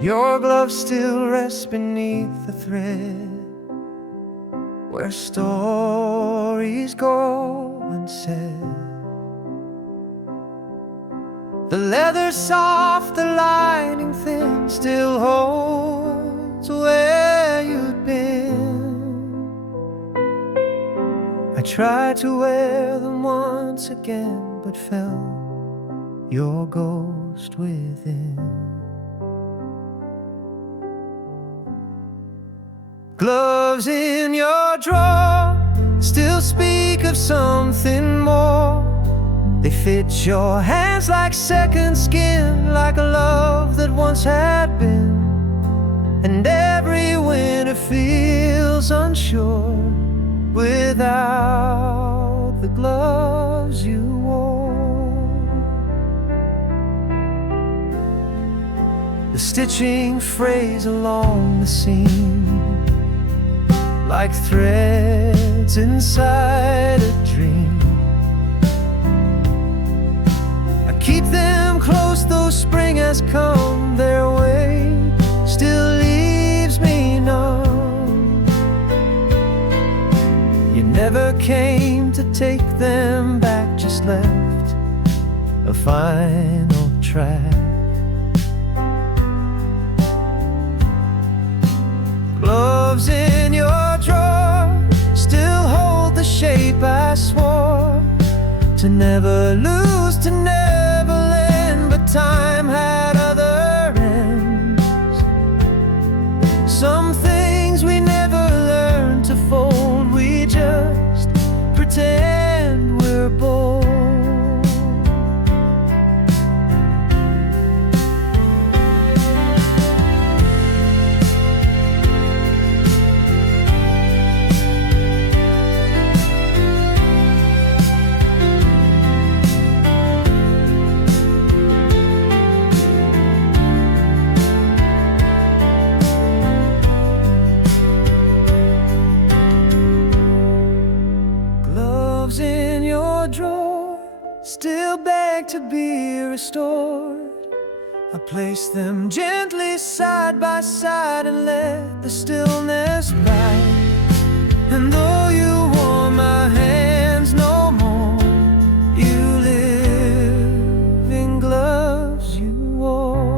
Your glove still rests beneath the thread where stories go unsaid. The leather soft, the lining thin, still holds where you'd been. I tried to wear them once again, but felt your ghost within. Gloves in your drawer still speak of something more. They fit your hands like second skin, like a love that once had been. And every winter feels unsure without the gloves you wore. The stitching frays along the seam like threads inside a dream. I keep them close though spring has come their way, still leaves me numb. You never came to take them back, just left a final track. Gloves in your drawer still hold the shape I swore to never lose, to never lend, but time had other ends. Some things we never learned to fold, we just pretend we're bold. Still beg to be restored. I place them gently side by side and let the stillness bite. And though you warm my hands no more, you live in gloves you wore.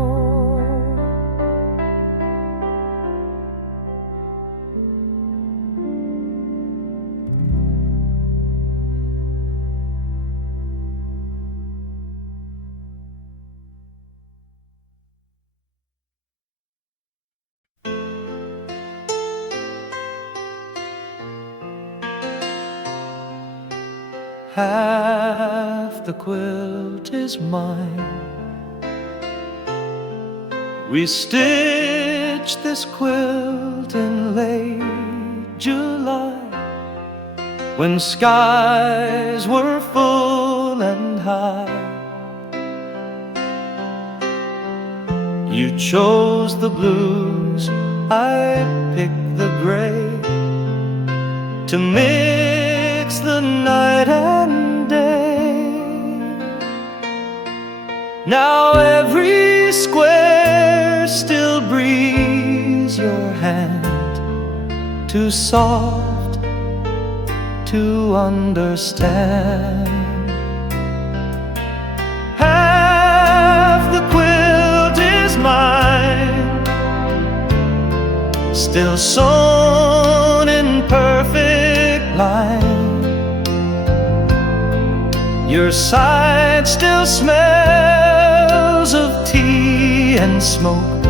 Half the quilt is mine. We stitched this quilt in late July, when skies were full and high. You chose the blues, I picked the gray, to mix the night and day. Now every square still breathes your hand, too soft to understand. Half the quilt is mine, still sewn in perfect line. Your side still smells of tea and smoke,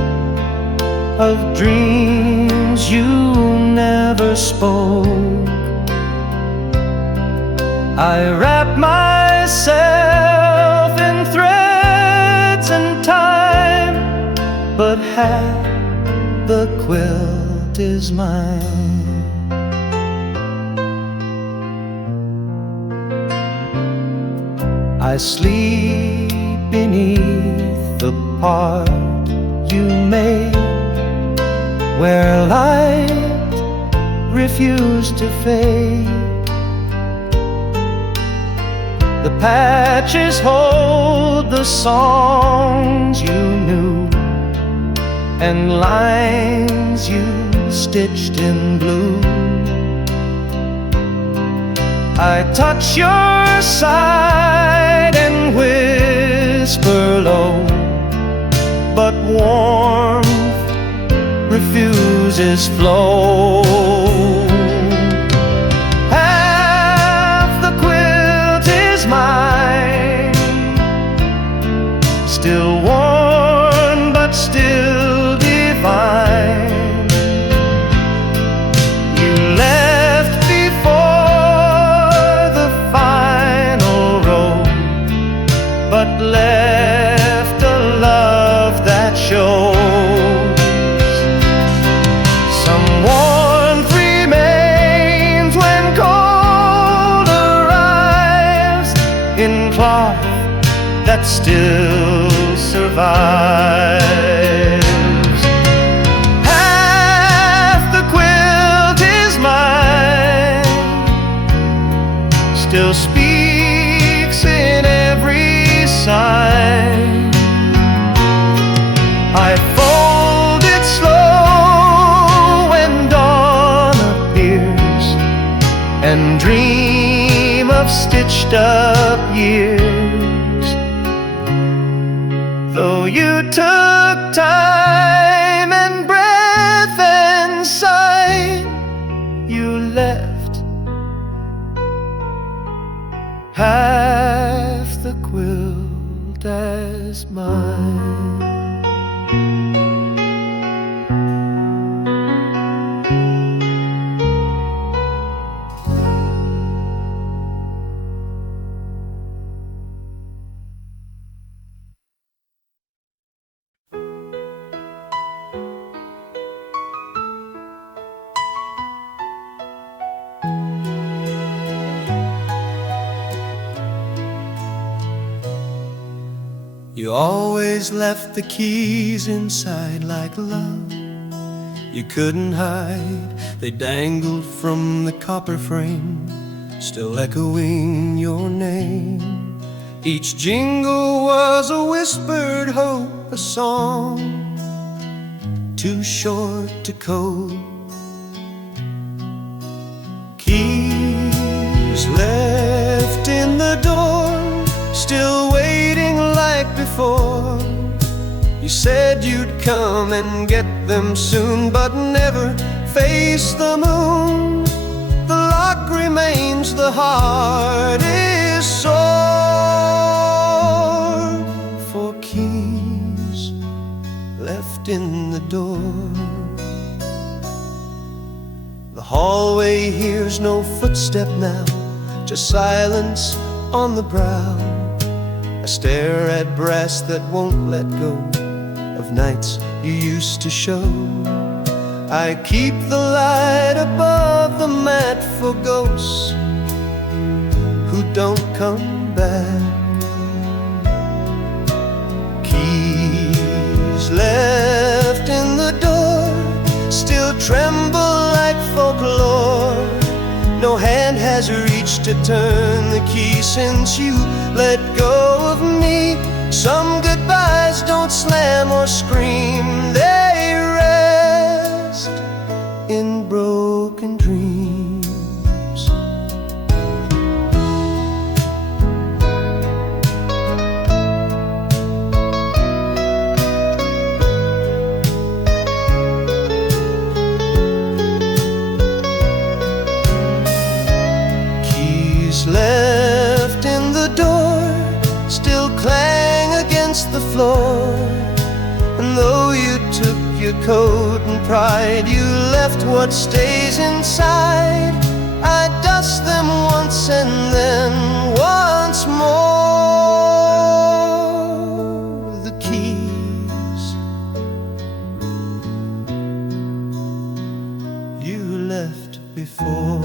of dreams you never spoke. I wrap myself in threads and time, but half the quilt is mine. I sleep beneath the part you made, where light refused to fade. The patches hold the songs you knew, and lines you stitched in blue. I touch your side and whisper low, but warmth refuses flow. Half the quilt is mine, still worn but still divine. You left before the final row, but left a love that shows. Some warmth remains when cold arrives, in cloth that still survives. Half the quilt is mine, still speaks in every sign. I fold it slow when dawn appears, and dream of stitched up years. Though you took time and breath and sight, you left half the quilt as mine. You always left the keys inside like love you couldn't hide. They dangled from the copper frame, still echoing your name. Each jingle was a whispered hope, a song too short to code. Keys left in the door, still waiting like before. You said you'd come and get them soon, but never face the moon. The lock remains, the heart is sore for keys left in the door. The hallway hears no footstep now, just silence on the brow. I stare at brass that won't let go of nights you used to show. I keep the light above the mat for ghosts who don't come back. Keys left in the door still tremble like folklore. No hand has reached to turn the key since you let go of me. Some goodbyes don't slam or scream, they rest in broken dreams. Keys left in the door still clang against the floor. And though you took your coat and pride, you left what stays inside. I dust them once and then once more. The keys you left before.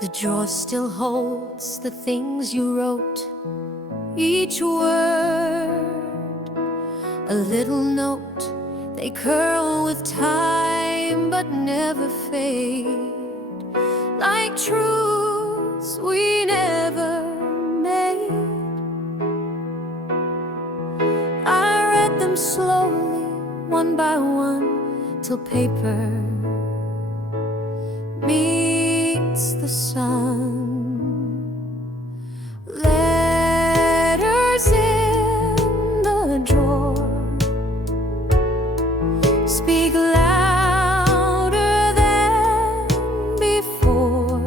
The drawer still holds the things you wrote, each word a little note. They curl with time but never fade, like truths we never made. I read them slowly, one by one, till paper meets the sun. Letters in the drawer speak louder than before.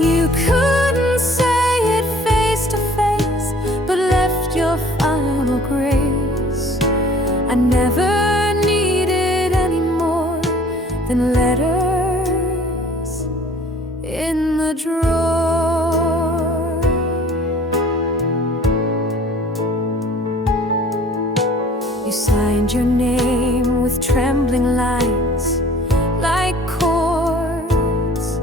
You couldn't say it face to face, but left your final grace. I never needed any more than letters in the drawer. You signed your name with trembling lines, like chords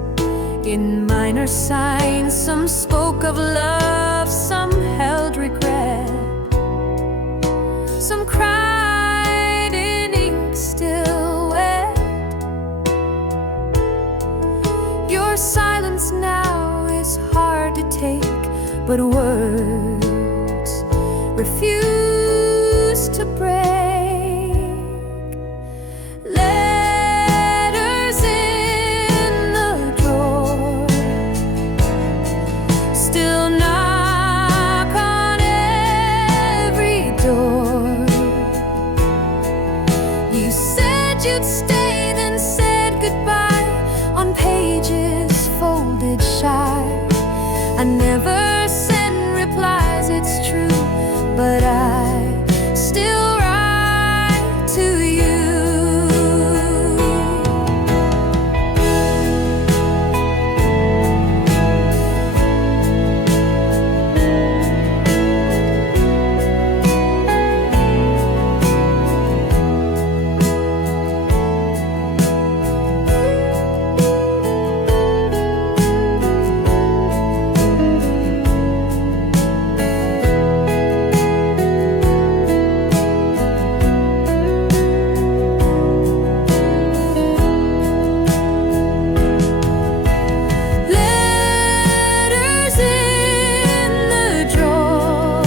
in minor signs. Some spoke of love, some held regret, some cried in ink still wet. Your silence now is hard to take, but words refuse to break. Letters in the drawer still knock on every door. You said you'd stay, then said goodbye on pages folded shy. I never send replies, it's true, but I still write to you. Letters in the drawer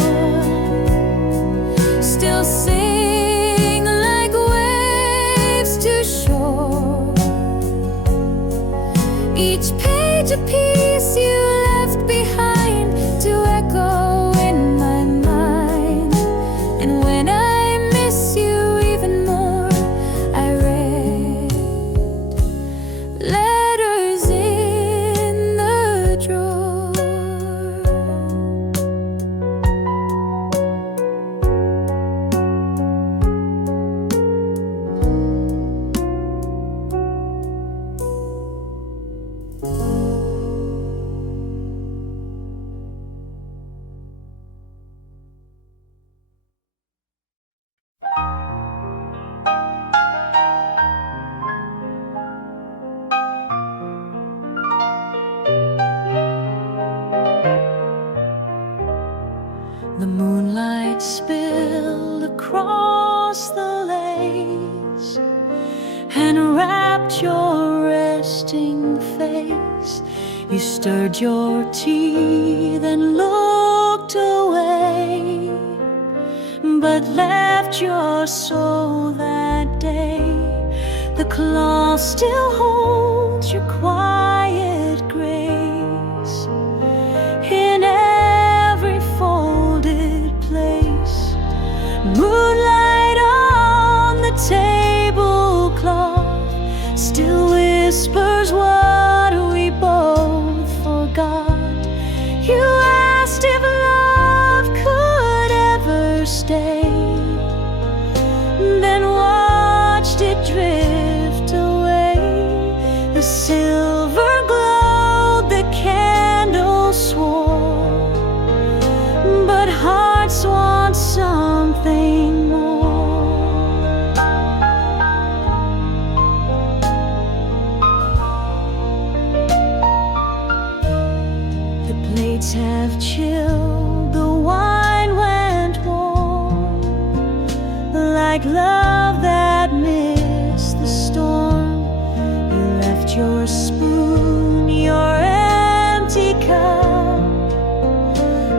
still sing like waves to shore. Each page a piece you left behind to echo in my mind. And when I miss you even more, I read letters in the drawer. The moonlight spilled across the lace and wrapped your resting face. You stirred your tea, then looked away, but left your soul that day. The cloth still holds your quiet grace in every folded place. Moonlight on the tablecloth still whispers what we both forgot. You asked if love could ever stay, then watched it drift away. The silver glowed, the candle swore, but hearts want something more. nights have chilled, the wine went warm, like love that missed the storm. You left your spoon, your empty cup,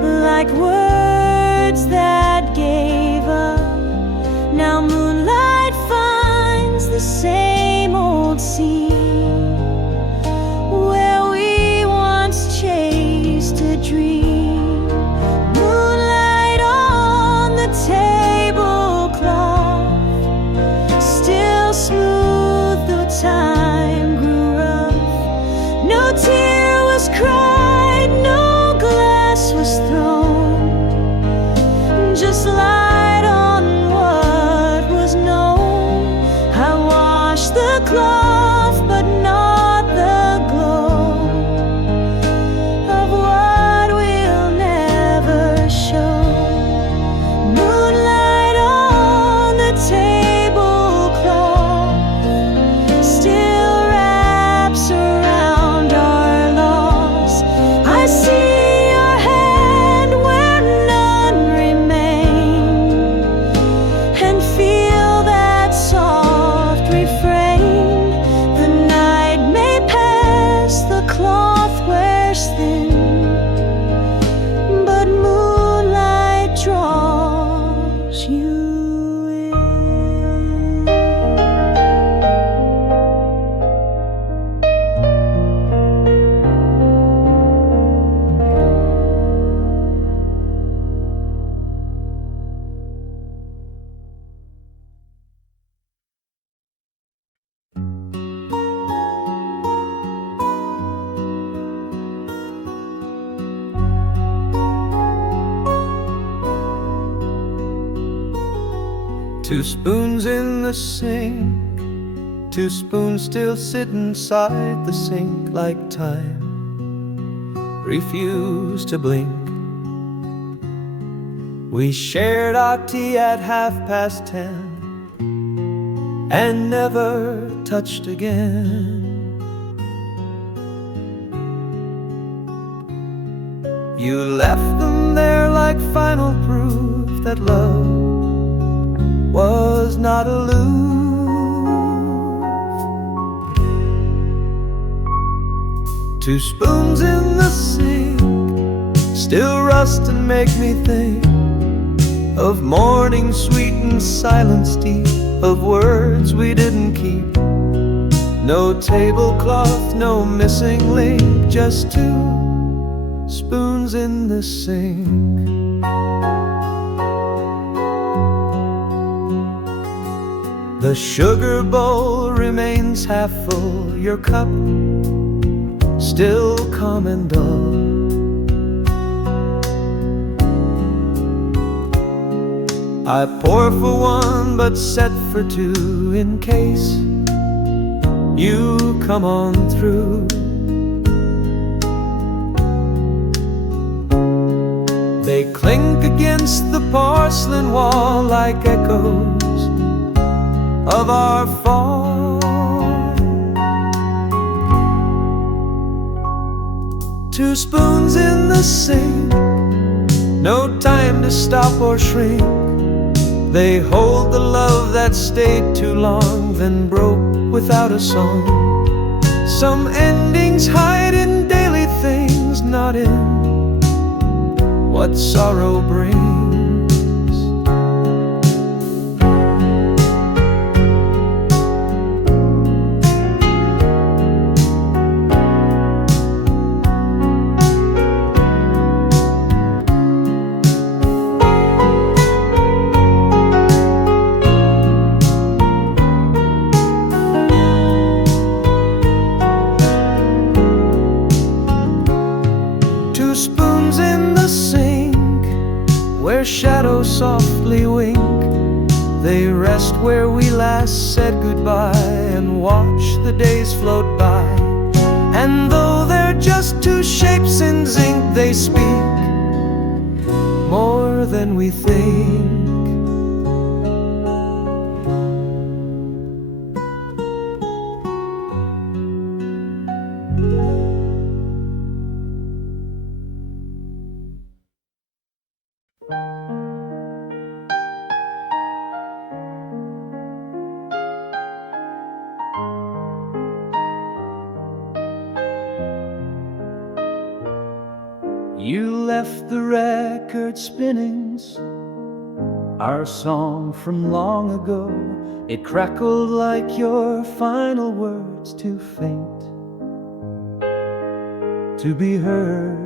like words that gave up. Now moonlight finds the same old scene where we once chased a dream. Moonlight on the tablecloth, still smooth though time grew rough. No tear was cried, no glass was thrown, just light on what was known. I washed the cloth, but not the glow of what will never show. Moonlight on the tablecloth still wraps around our loss. I see your hand where none remain, and feel that soft refrain. The night may pass, the cloth wears thin, but moonlight draws you in. Two spoons in the sink, two spoons still sit inside the sink like time refused to blink. We shared our tea at 10:30 and never touched again. You left them there like final proof that love was not aloof. Two spoons in the sink still rust and make me think of morning sweet and silence deep, of words we didn't keep. No tablecloth, no missing link, just two spoons in the sink. The sugar bowl remains half full, your cup still calm and dull. I pour for one but set for two in case you come on through. They clink against the porcelain wall like echoes of our fall. Two spoons in the sink, no time to stop or shrink. They hold the love that stayed too long, then broke without a song. Some endings hide in daily things, not in what sorrow brings. Two spoons in the sink, where shadows softly wink. They rest where we last said goodbye and watch the days float by. And though they're just two shapes in zinc, they speak more than we think. You left the record spinnings, our song from long ago. It crackled like your final words, too faint to be heard.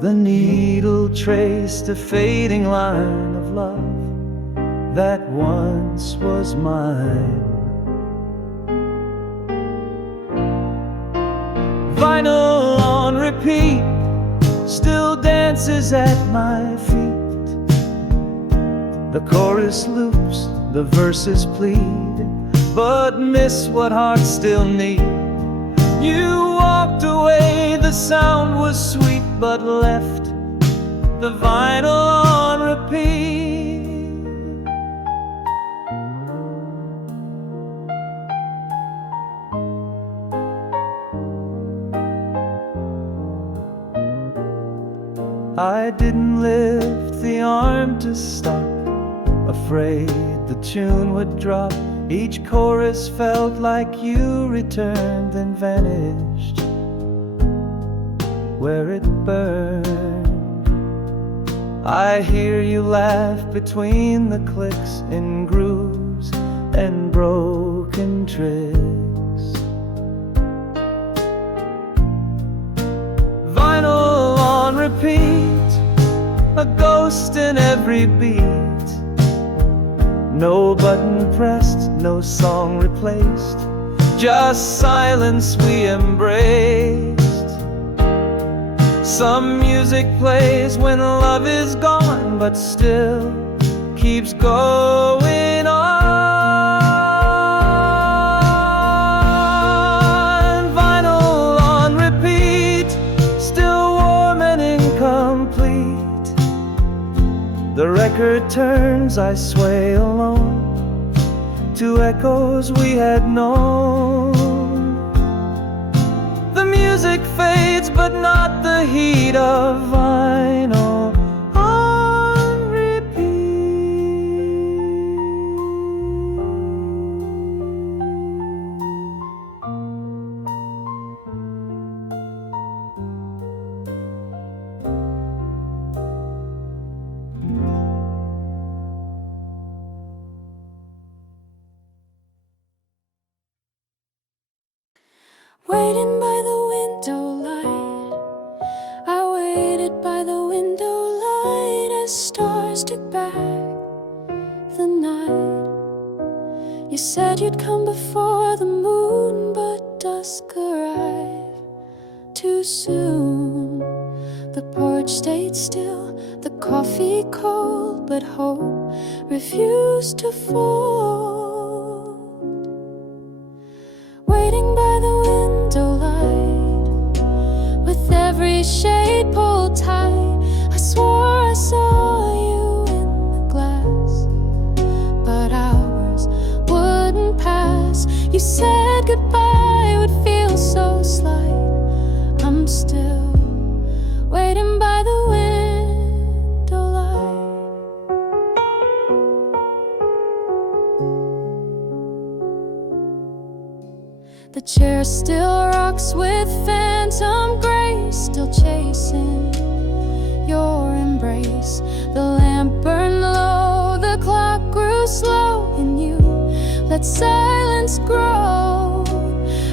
The needle traced a fading line of love that once was mine. Vinyl on repeat still dances at my feet. The chorus loops, the verses plead, but miss what hearts still need. You walked away, the sound was sweet, but left the vinyl on repeat. I didn't lift the arm to stop, afraid the tune would drop. Each chorus felt like you returned and vanished where it burned. I hear you laugh between the clicks in grooves and broken tricks. Vinyl on repeat, a ghost in every beat. No button pressed, no song replaced, just silence we embraced. Some music plays when love is gone, but still keeps going on. Vinyl on repeat, still warm and incomplete. The record turns, I sway alone to echoes we had known. The music fades, but not the heat of vinyl on repeat. Waiting by the window light, I waited by the window light as stars took back the night. You said you'd come before the moon, but dusk arrived too soon. The porch stayed still, the coffee cold, but hope refused to fold. Waiting by the window light, with every shade pulled tight, I swore I saw you in the glass, but hours wouldn't pass. You said goodbye would feel so slight. I'm still waiting by the window light. The chair still rocks with phantom grace, still chasing your embrace. The lamp burned low, the clock grew slow, and you let silence grow.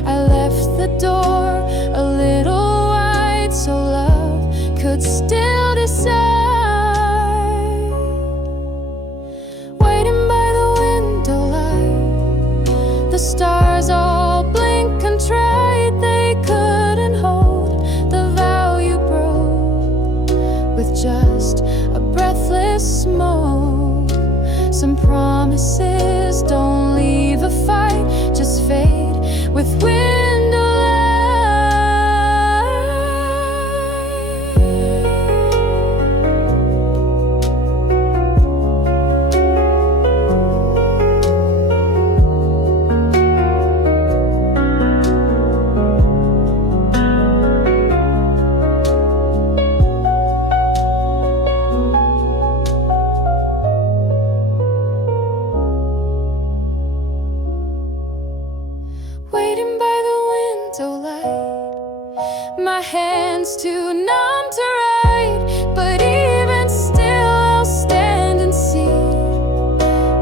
I left the door a little wide so love could still decide. Waiting by the window light, the stars all blink contrite. They couldn't hold the vow you broke with just a breathless smoke. Some promises don't leave a fight, just fade with window waiting by the window light. My my hands too numb to write, but even still I'll stand and see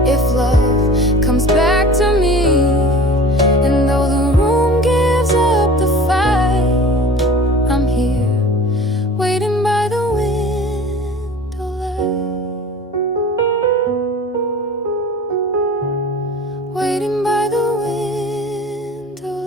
if love comes back to me. And though the room gives up the fight, I'm here waiting by the window light, waiting by the window light.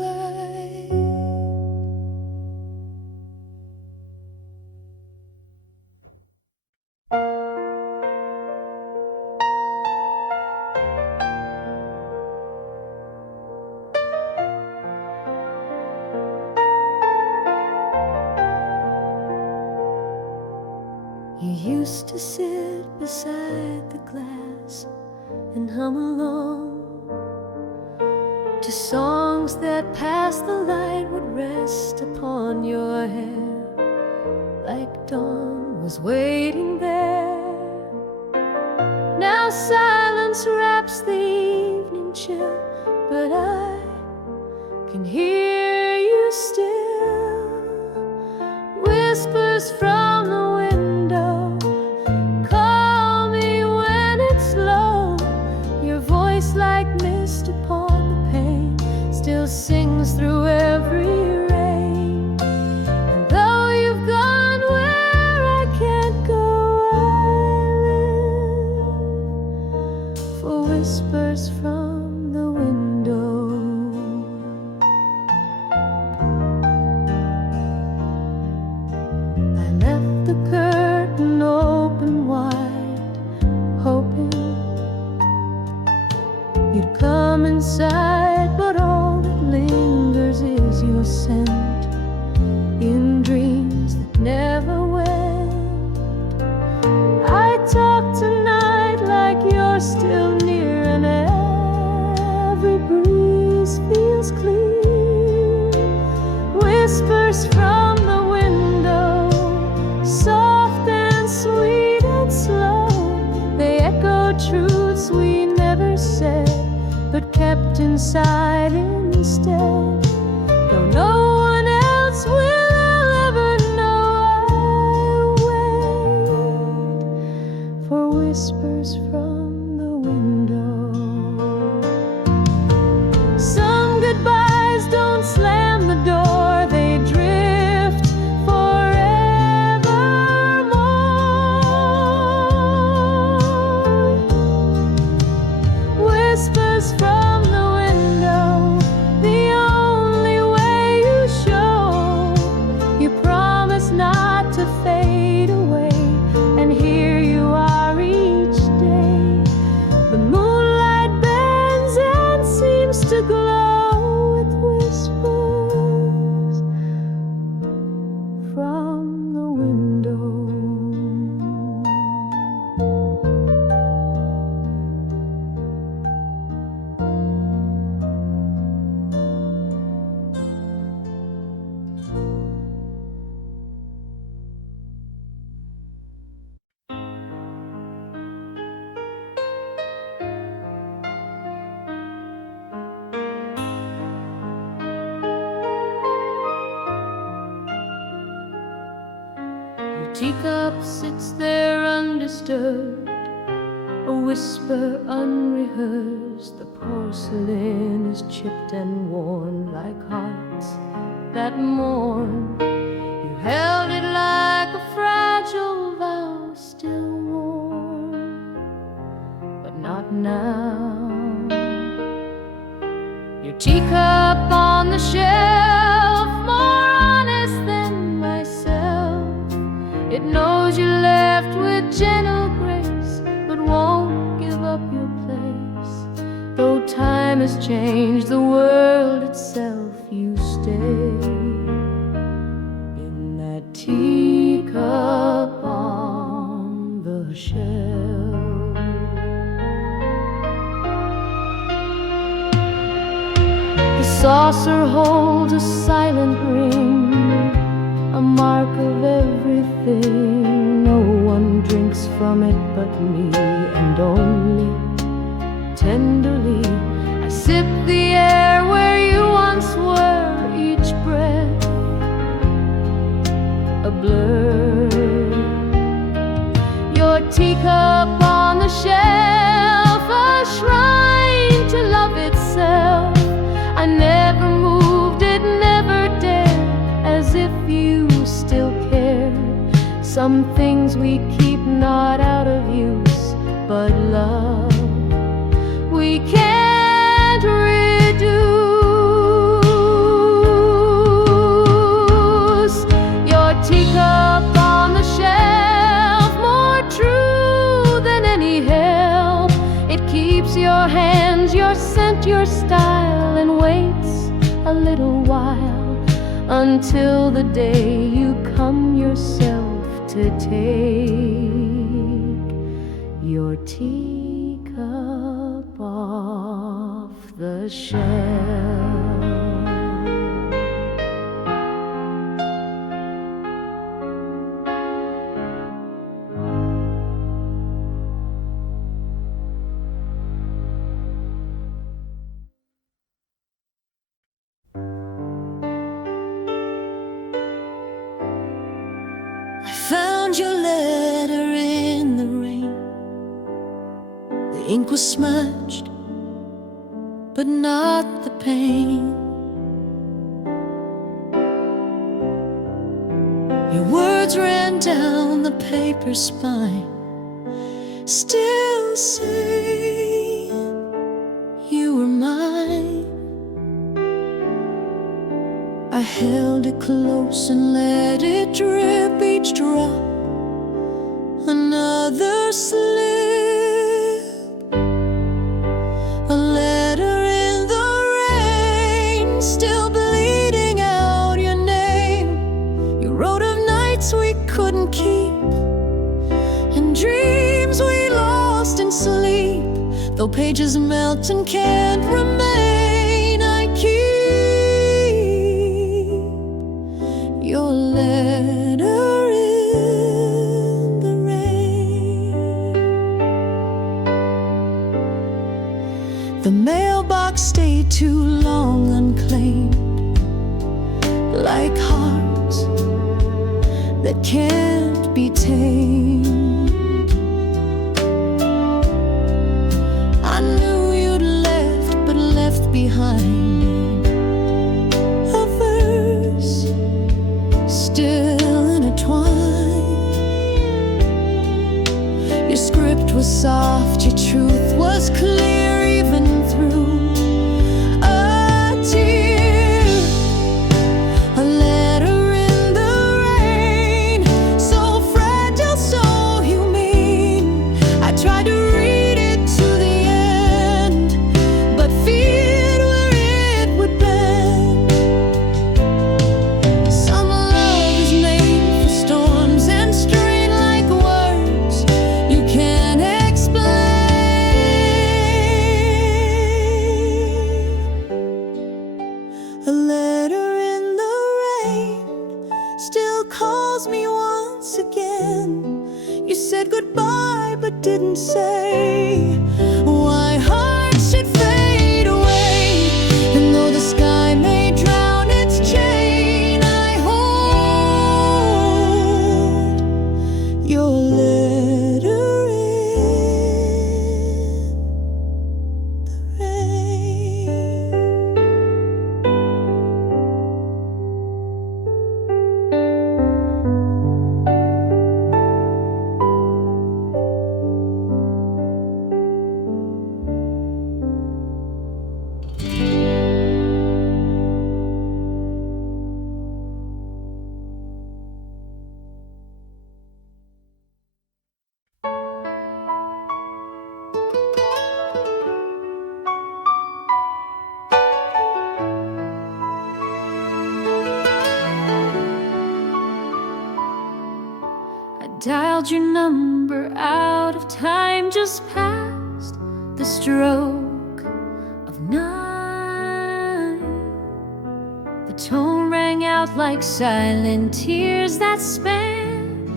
You used to sit beside the glass and hum along to songs that past the light would rest upon your hair, like dawn was waiting there. Now silence wraps the evening chill, but I can hear you still. Whispers from the window call me when it's low. Your voice like mist upon the pane still sings through every rain. And though you've gone where I can't go, I live for whispers from the window. I left the curtain open wide, hoping you'd come inside, but all that lingers is your scent in dreams that never went. I talk tonight like you're still near, and every breeze feels clear. Whispers from the window, soft and sweet and slow, they echo truths we never said, but kept inside instead. Though no one else will ever know, I wait for whispers from the window. Some goodbyes don't slam the door, they drift forevermore. Whispers from the window, the only way you show. You promise not to fade away, and here you are each day. The moonlight bends and seems to glow with whispers from the window. Your teacup sits there undisturbed, a whisper unrehearsed. The porcelain is chipped and worn like hearts that mourn. You held it like a fragile vow, still warm, but not now. Your teacup on the shelf, more honest than myself. It knows you left with gentle grace, but won't give up your place. Though time has changed the world itself, you stay in that teacup on the shelf. The saucer holds a silent ring, a mark of everything. No one drinks from it but me, and only tenderly I sip the air where you once were. Each breath some things we keep not out of use, but love we can't reduce. Your teacup on the shelf, more true than any help. It keeps your hands, your scent, your style, and waits a little while until the day you come yourself to take your teacup off the shelf. Found your letter in the rain. The ink was smudged, but not the pain. Your words ran down the paper spine, still saying you were mine. I held it close and let it drip, each drop another slip. A letter in the rain, still bleeding out your name. You wrote of nights we couldn't keep, and dreams we lost in sleep. Though pages melt and can't remain, I keep your letter in the rain. The mailbox stayed too long unclaimed, like hearts that can't be tamed. I knew you'd left, but left behind a verse still intertwined. Your script was soft, your truth was clear, even through a tear. A letter in the rain, so fragile, so humane. I tried to read it to the end, but feared where it would bend. Some love is made for storms and strain, like words you can't explain. A letter in the rain still calls me once again. You said goodbye but didn't say why hearts should fade away. And though the sky may drown its chain, I hold your letter in the rain. I dialed your number out of time, just past the stroke of 9. The tone rang out like silent tears that span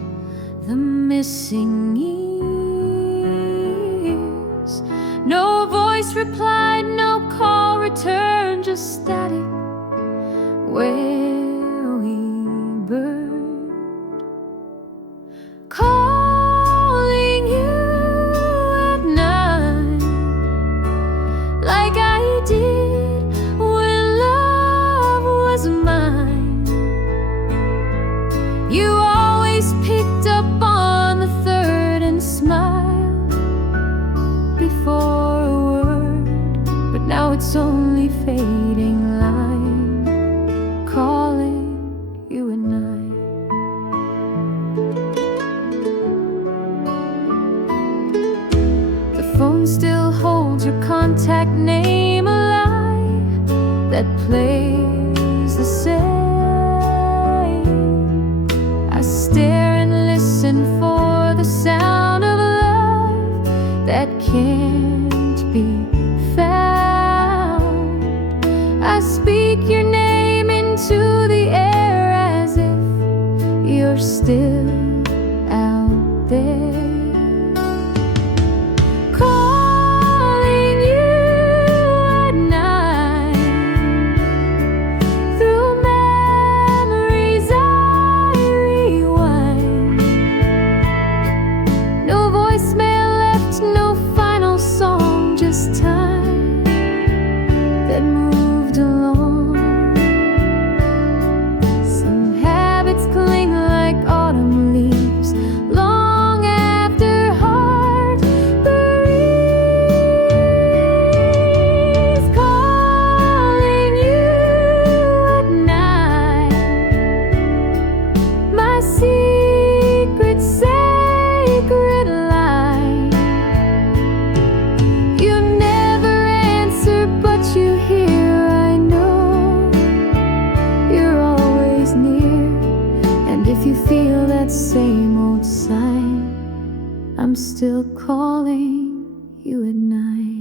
the missing years. No voice replied, no call returned, just static where we burned. Calling you at night, like I did when love was mine. You always picked up that plays the same. I stare and listen for the sound of love that can't be found. I speak your name into the air as if you're still out there. Same old sign, I'm still calling you at night.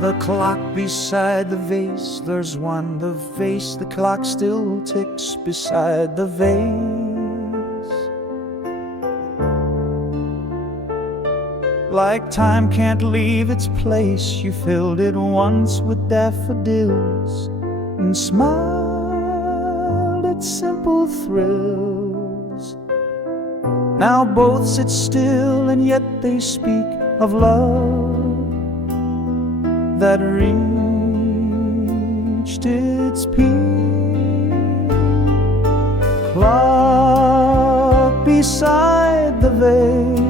The clock beside the vase, there's one. The vase, the clock still ticks beside the vase. Like time can't leave its place, you filled it once with daffodils and smiled at simple thrills. Now both sit still and yet they speak of love that reached its peak. Clock beside the vase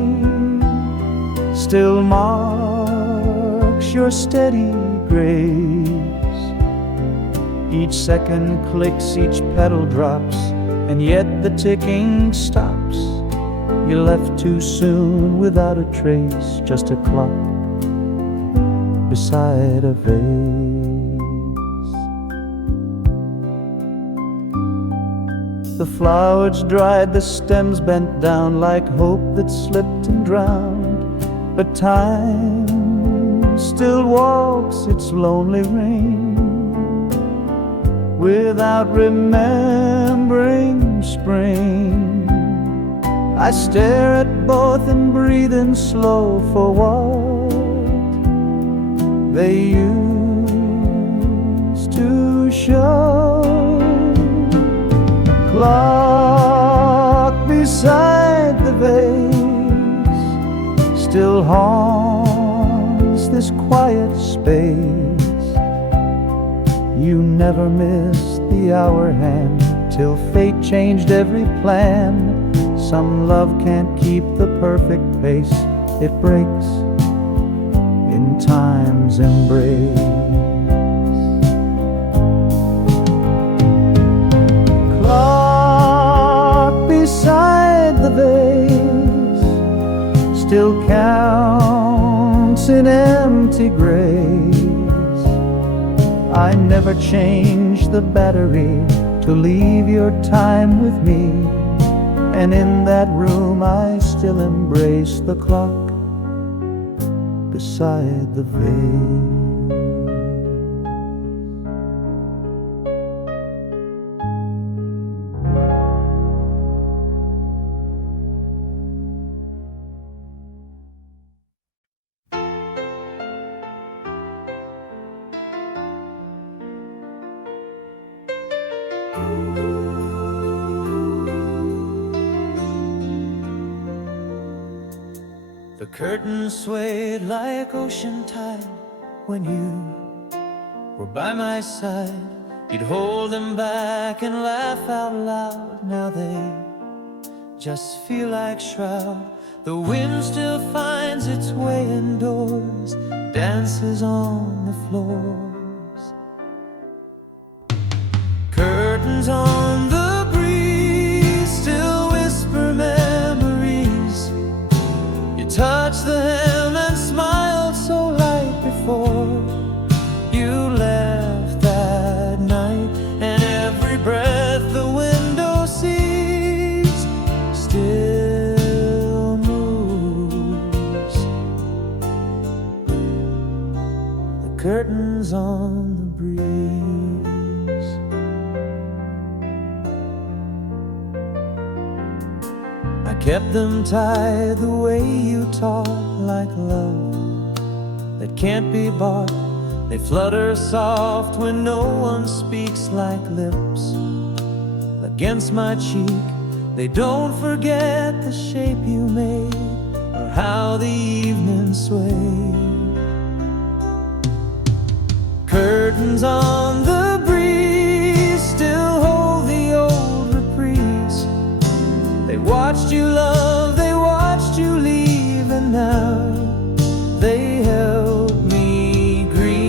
still marks your steady grace. Each second clicks, each petal drops, and yet the ticking stops. You left too soon without a trace, just a clock beside a vase. The flowers dried, the stems bent down like hope that slipped and drowned. But time still walks its lonely ring without remembering spring. I stare at both and breathe in slow for what they used to show. Clock beside the vase still haunts this quiet space. You never missed the hour hand till fate changed every plan. Some love can't keep the perfect pace, it breaks in time's embrace. Clock beside the vase still counts in empty grace. I never changed the battery to leave your time with me, and in that room I still embrace the clock beside the vase. The curtains swayed like ocean tide when you were by my side, you'd hold them back and laugh out loud. Now they just feel like shroud. The wind still finds its way indoors, dances on the floors. Curtains on the breeze still whisper memories. You touched the hem and smiled so light before you left that night. And every breath the window sees still moves. The curtains on the breeze. I kept them tied the way you taught, like love that can't be bought. They flutter soft when no one speaks, like lips against my cheek. They don't forget the shape you made or how the evening swayed. Curtains on the breeze still hold the old reprise. They watched you love, they watched you leave, and now they help me grieve.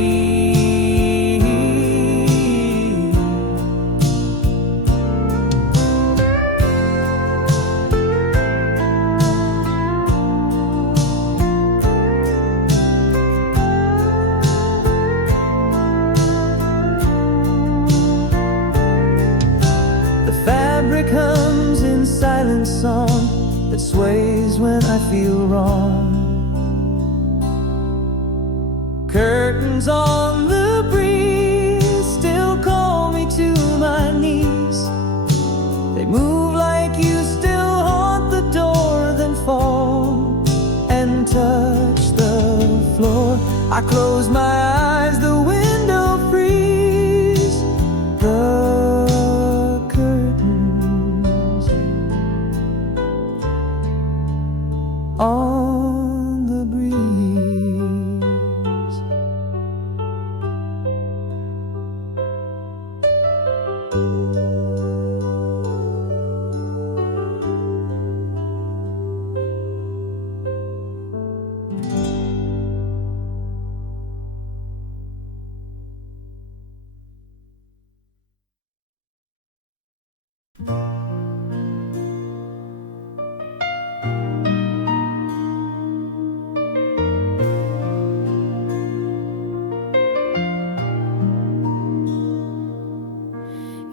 The fabric hums in silent song that sways when I feel wrong. Curtains on the breeze still call me to my knees. They move like you still haunt the door, then fall and touch the floor. I close my eyes, the window frees. The curtains on the breeze.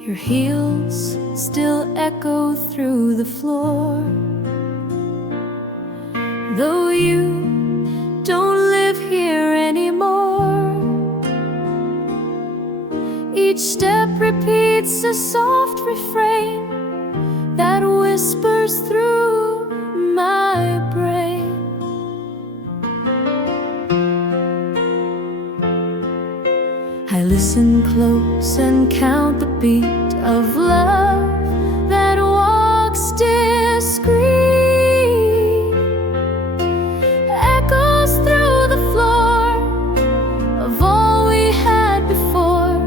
Your heels still echo through the floor, though you don't live here anymore. Each step repeats a soft refrain that whispers through my brain. I listen close and count the beat of love that walks discreet, echoes through the floor of all we had before.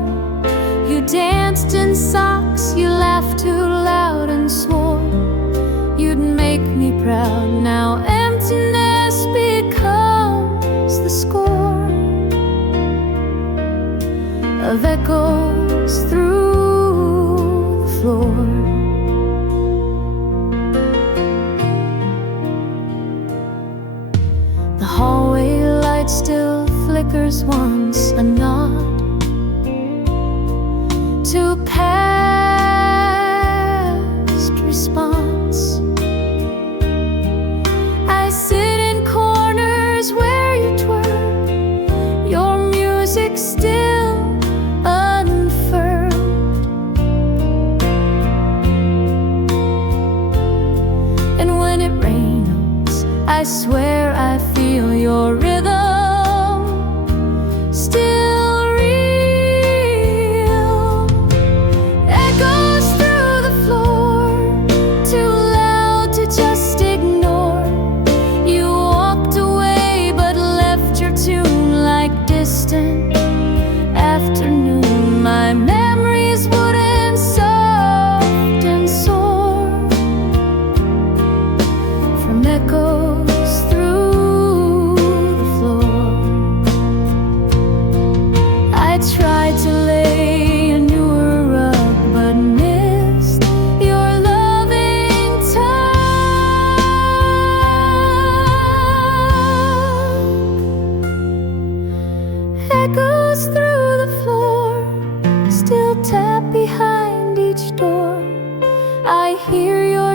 You danced in socks, you laughed too loud and swore you'd make me proud. Now emptiness becomes the score of echoes through the floor. The hallway light still flickers once, a nod to past response. I sit in corners where you twirl, your music still unfurled. And when it rains, I swear I feel your rhythm still real.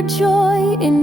joy in